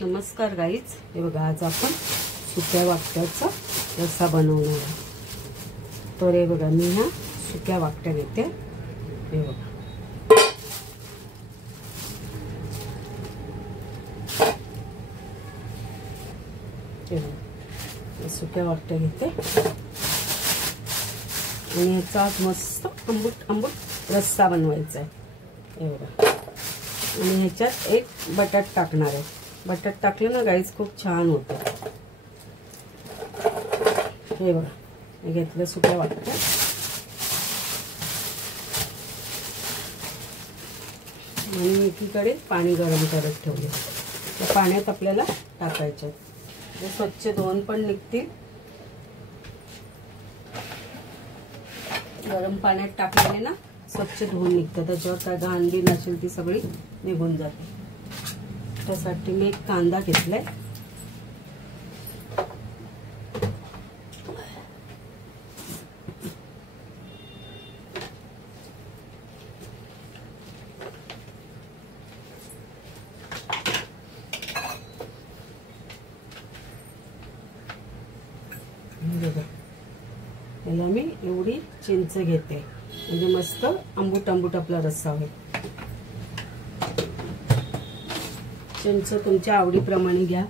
नमस्कार गाईज, हे बघा आज आपण सुक्या वाकट्याचा रस्सा बनवणार आहे। तर हे बघा मी ह्या सुक्या वाकट्या घेते। हे बघा सुक्या वाकट्या घेते आणि ह्याचा मस्त आंबट रस्सा बनवायचा आहे। हे बघा आणि ह्याच्यात एक बटाट टाकणार आहे। बटाट टाकलं ना गाईज खूप छान होतं। हे बघा हे घेतलं सुक्या वाकट्या आणि एकीकडे पाणी गरम करत ठेवले। त्या पाण्यात आपल्याला टाकायचं, ते स्वच्छ धुवून पण निघतील। गरम पाण्यात टाकल्याने ना स्वच्छ धुवून निघतं, त्याच्यावर काय घाण बी नसेल ती सगळी निघून जाते। त्यासाठी मी एक कांदा घेतलाय। याला मी एवढी चिंच घेते, म्हणजे मस्त आंबूट आंबूट आपला रस्सा होईल। चिंच तुमच्या आवडीप्रमाणे घ्या,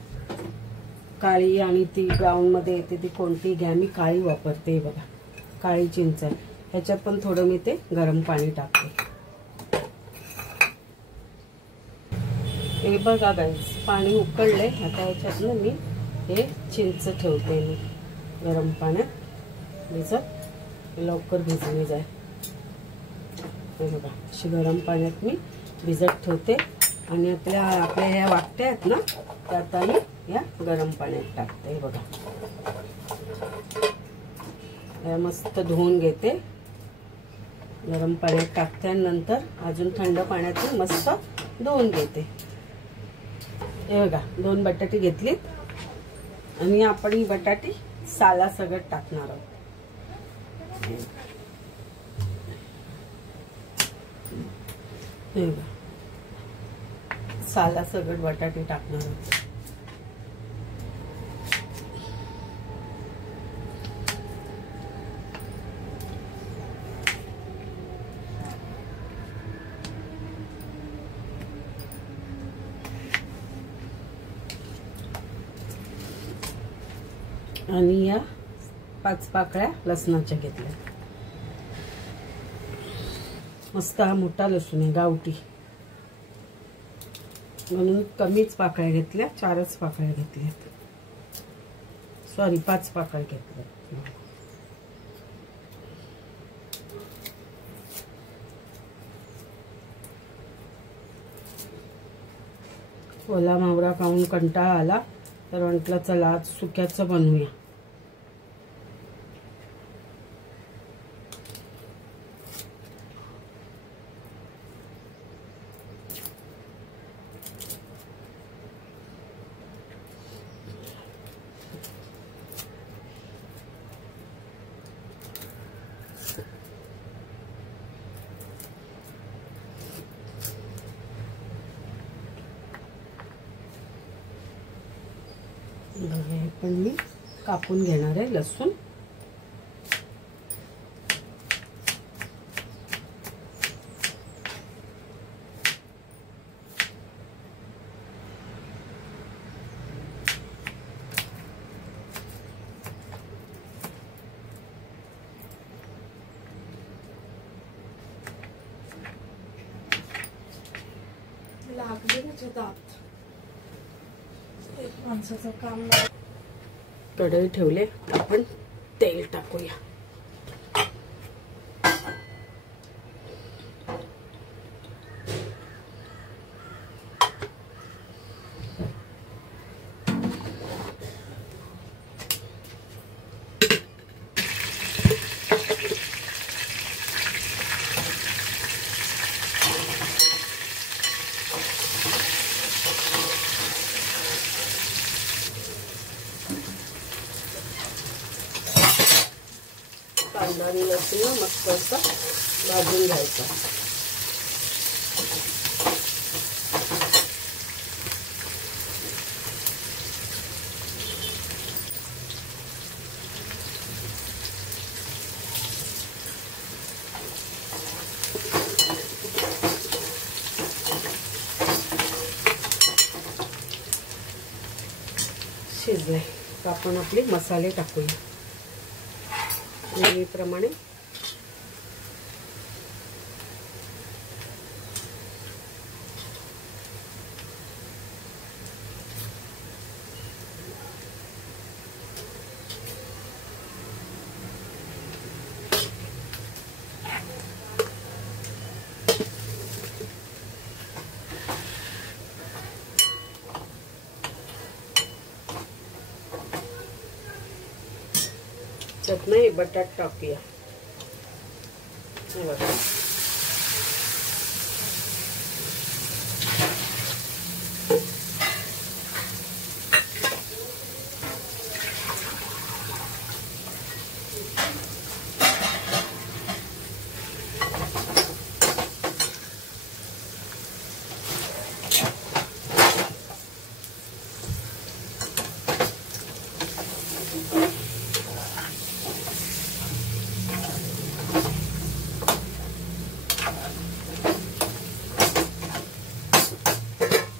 काळी आणि ती ब्राऊन मध्ये येते ती कोणती घ्या। मी काळी वापरते, बघा काळी चिंच आहे। ह्याच्यात पण थोडं मी ते गरम पाणी टाकते। हे बघा गाईस पाणी उकळलंय, आता ह्याच्यात ना मी हे चिंच ठेवते मी गरम पाण्यात भिजत, लवकर भिजली जाय। हे बघा अशी गरम पाण्यात मी भिजत ठेवते आणि आपल्या ह्या वाकट्या आहेत ना त्यात मी या गरम पाण्यात टाकते। हे बघा या मस्त धुवून घेते, गरम पाण्यात टाकते आणि नंतर अजून थंड पाण्यात मस्त धुवून घेते। हे बघा 2 बटाटे घेतलीत आणि आपण ही बटाटी साला सगळं टाकणार आहोत। हे बघा साला सगळं बटाटे टाकणार आहोत। आणि या 5 पाकळ्या लसणाच्या घेतल्या। मस्त हा मोठा लसूण आहे गावठी, म्हणून कमीच पाकळ्या घेतल्या, 4च पाकळ्या घेतल्या, सॉरी 5 पाकळ्या घेतल्या। ओला मावरा खाऊन कंटाळा आला तर म्हटलं चला आज सुक्याचं बनवूया। हे पण मी कापून घेणार आहे लसूण। लागले त्याचे दात, एक माणसाचं काम। कढई ठेवले, आपण तेल टाकूया। कांदा आणि लसूण मस्त असं भाजून घ्यायचा। शिजले तर आपण आपले मसाले टाकूया नेहमीप्रमाणे. त्यात नाही बटाट टाकूया. हे बघा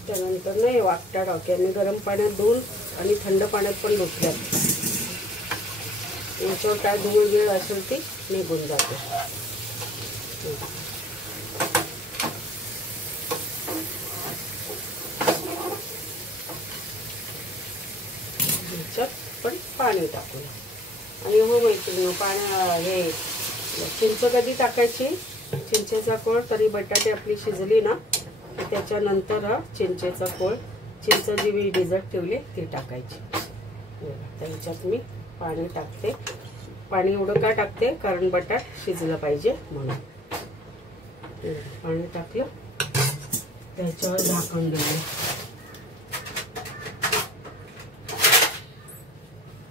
त्यानंतर नाही वाकट्या टाक्या मी गरम पाण्यात धुवून आणि थंड पाण्यात पण धुतल्या. याच्यावर काय धूळ गिळ असेल ती निघून जाते. ह्याच्यात पण पाणी टाकूया. आणि हो मैत्रिणी हे चिंच कधी टाकायची, चिंचेचा कोळ तरी बटाटे आपली शिजली ना त्याच्यानंतर चिंचेचा कोळ, चिंच जी मी भिजत ठेवली ती टाकायची. त्याच्यात मी पाणी टाकते. पाणी एवढं का टाकते कारण बटाट शिजलं पाहिजे म्हणून. पाणी टाकलं त्याच्यावर झाकण दिलं.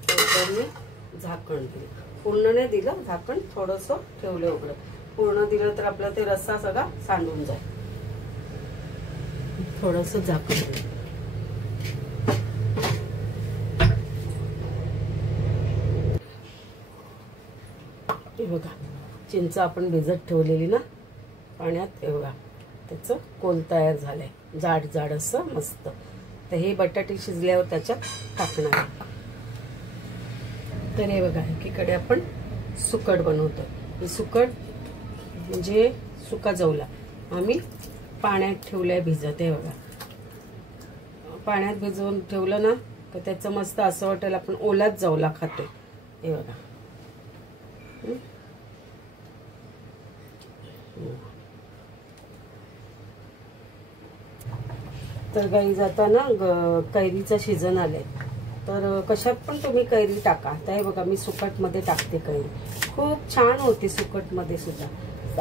त्याच्यावर मी झाकण दिलं. पूर्ण नाही दिलं झाकण, थोडंसं ठेवलं उघडं. पूर्ण दिलं तर आपला ते रस्सा सगळा सांडून जाईल. थोडंसं झाकण दिलं. हे बघा चिंच आपण भिजत ठेवलेली ना पाण्यात, हे बघा त्याचं कोल तयार झालंय जाड जाड असं मस्त. तर हे बटाटे शिजल्यावर त्याच्यात टाकणार आहे. तर हे बघा एकीकडे आपण सुकट बनवतो. हे सुकट म्हणजे सुका जवला आम्ही पाण्यात ठेवलंय भिजत. हे बघा पाण्यात भिजवून ठेवलं ना तर त्याचं मस्त असं वाटेल आपण ओलाच जवला खातो. हे बघा तर गाई जाताना कैरीचा सीझन आले तर कशात पण तुम्ही कैरी टाका. तर हे बघा मी सुकटमध्ये टाकते कैरी. खूप छान होते सुकटमध्ये सुद्धा.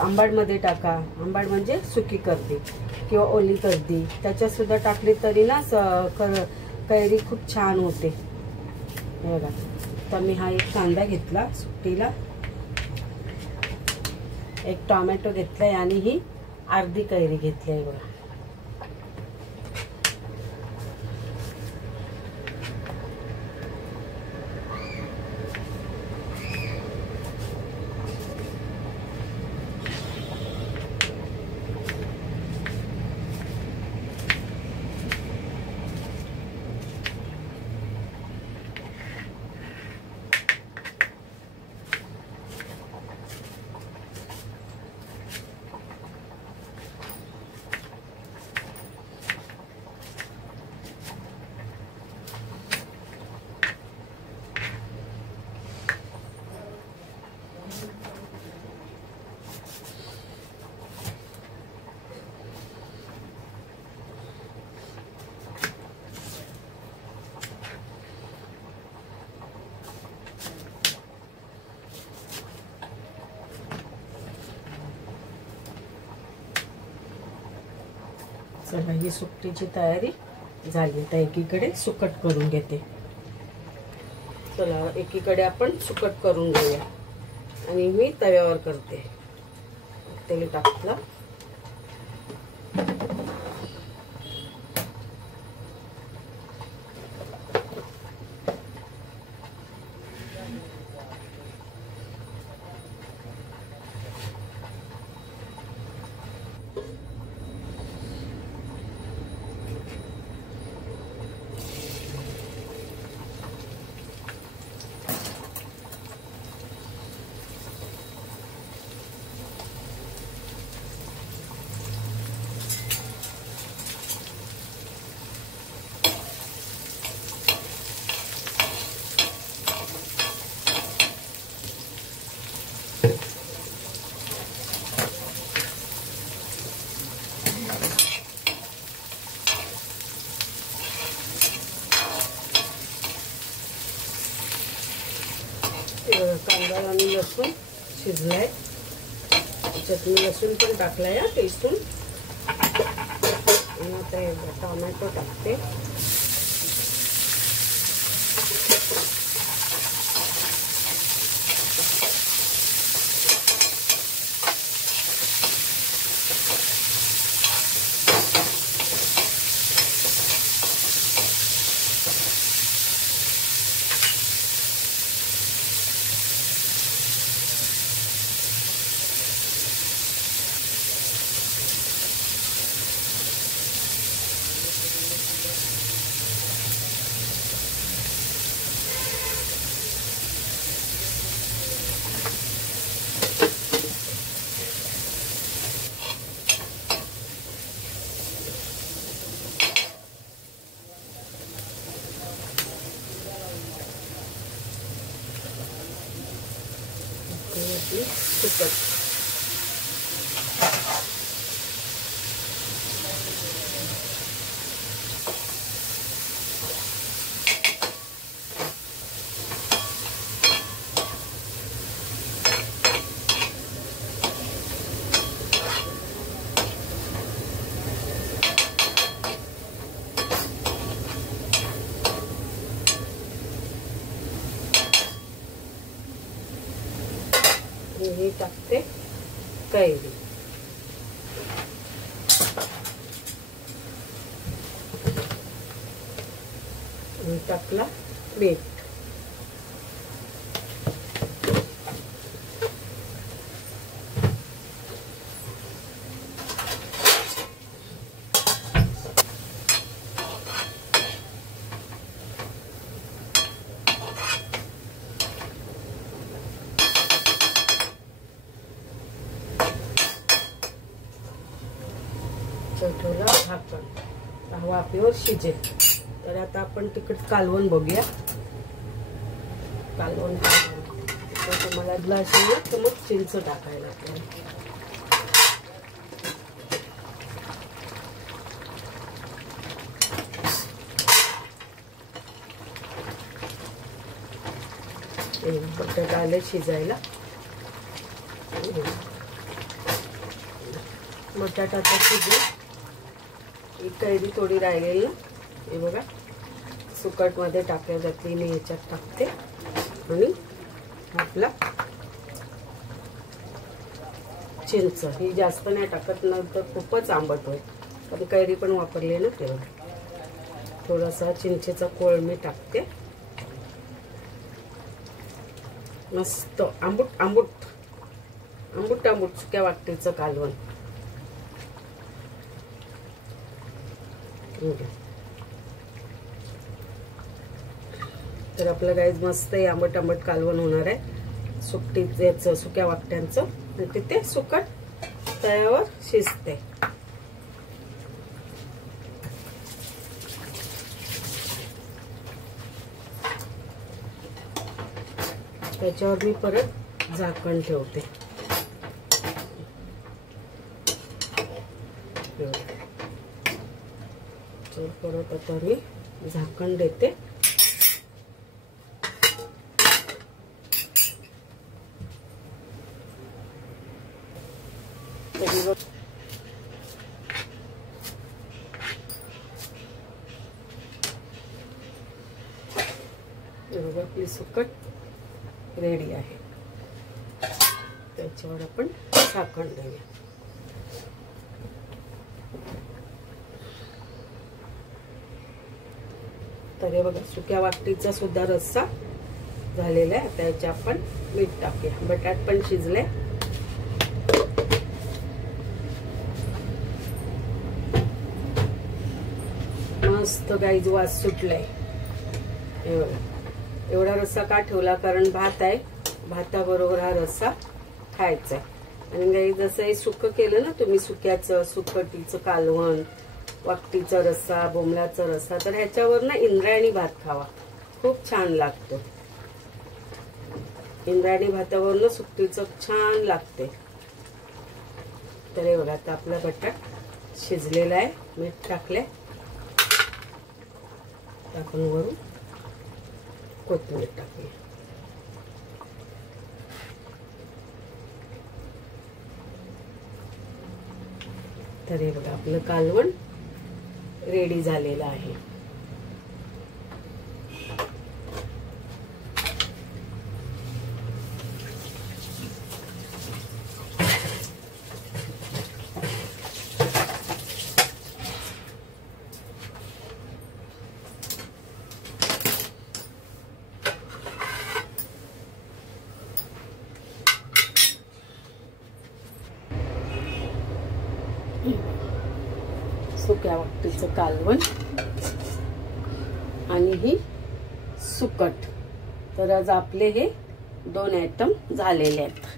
आंबाडमध्ये टाका. आंबाड म्हणजे सुकी करते किंवा ओली करते, त्याच्यात सुद्धा टाकली तरी ना कैरी खूप छान होते. हे बघा तर मी हा एक कांदा घेतला सुट्टीला, एक टोमॅटो घेतलाय आणि ही अर्धी कैरी घेतली आहे. बघा चला ही सुकटीची तयारी झाली. तर एकीकडे सुकट करून घेते. चला एकीकडे आपण सुकट करून घेऊया. आणि मी तव्यावर करते. तेल टाकलं, तांदूळ आणि लसूण शिजलाय. चटणी लसूण पण टाकलाय टेस्टून. आणि आता टोमॅटो टाकते. तिखट हे टाकते कैरी. टाकला मीठ. ठेवला झाकण वाफेवर शिजेल. तर आता आपण तिखट कालवण बघूया. कालवण तुम्हाला ग्लास तर मग चिंच टाकायला आपल्याला. बटाटा आले शिजायला. बटाटा आता शिजेल. एक कैरी थोडी राहिलेली हे बघा सुकट मध्ये टाकल्या जाते. मी याच्यात टाकते आणि आपला चिंच ही जास्त नाही टाकत नंतर खूपच आंबट होईल. पण कैरी पण वापरली ना ते बघा. थोडासा चिंचेचा कोळ मी टाकते. मस्त आंबूट आंबूट आंबूट आंबूट सुक्या वाटणीचं कालवण. तर आपलं गाईज मस्त आंबट आंबट कालवण होणार आहे सुकटीचं सुक्या वाकट्यांचं. आणि तिथे सुकट तव्यावर शिजते. त्याच्यावर मी परत झाकण ठेवते. परत आता मी झाकण देते. आपली सुकट रेडी आहे. त्याच्यावर आपण झाकण देऊया. तर हे बघा सुक्या वाकटीचा सुद्धा रस्सा झालेला आहे. आता याच्या आपण मीठ टाकूया. बटाट पण शिजले. मस्त गाईज वास सुटलाय. हे बघा एवढा रस्सा का ठेवला कारण भात आहे. भाताबरोबर हा रस्सा खायचा आहे. आणि गाईज जसं हे सुकं केलं ना तुम्ही सुक्याचं सुकटीचं कालवण वाकटीचा रस्सा बोंबलाचा रस्सा तर ह्याच्यावर ना इंद्रायणी भात खावा खूप छान लागतो. इंद्रायणी भातावर ना सुकटीचं छान लागते. तर हे बघा आता आपला बटाट शिजलेला आहे. मीठ टाकले. आपण वरून कोथिंबीर टाकूया. तर हे बघा आपलं कालवण रेडी झालेलं आहे. सुक्या वाटणीचं कालवण आणि ही सुकट. तर आज आपले हे 2 आयटम झालेले आहेत.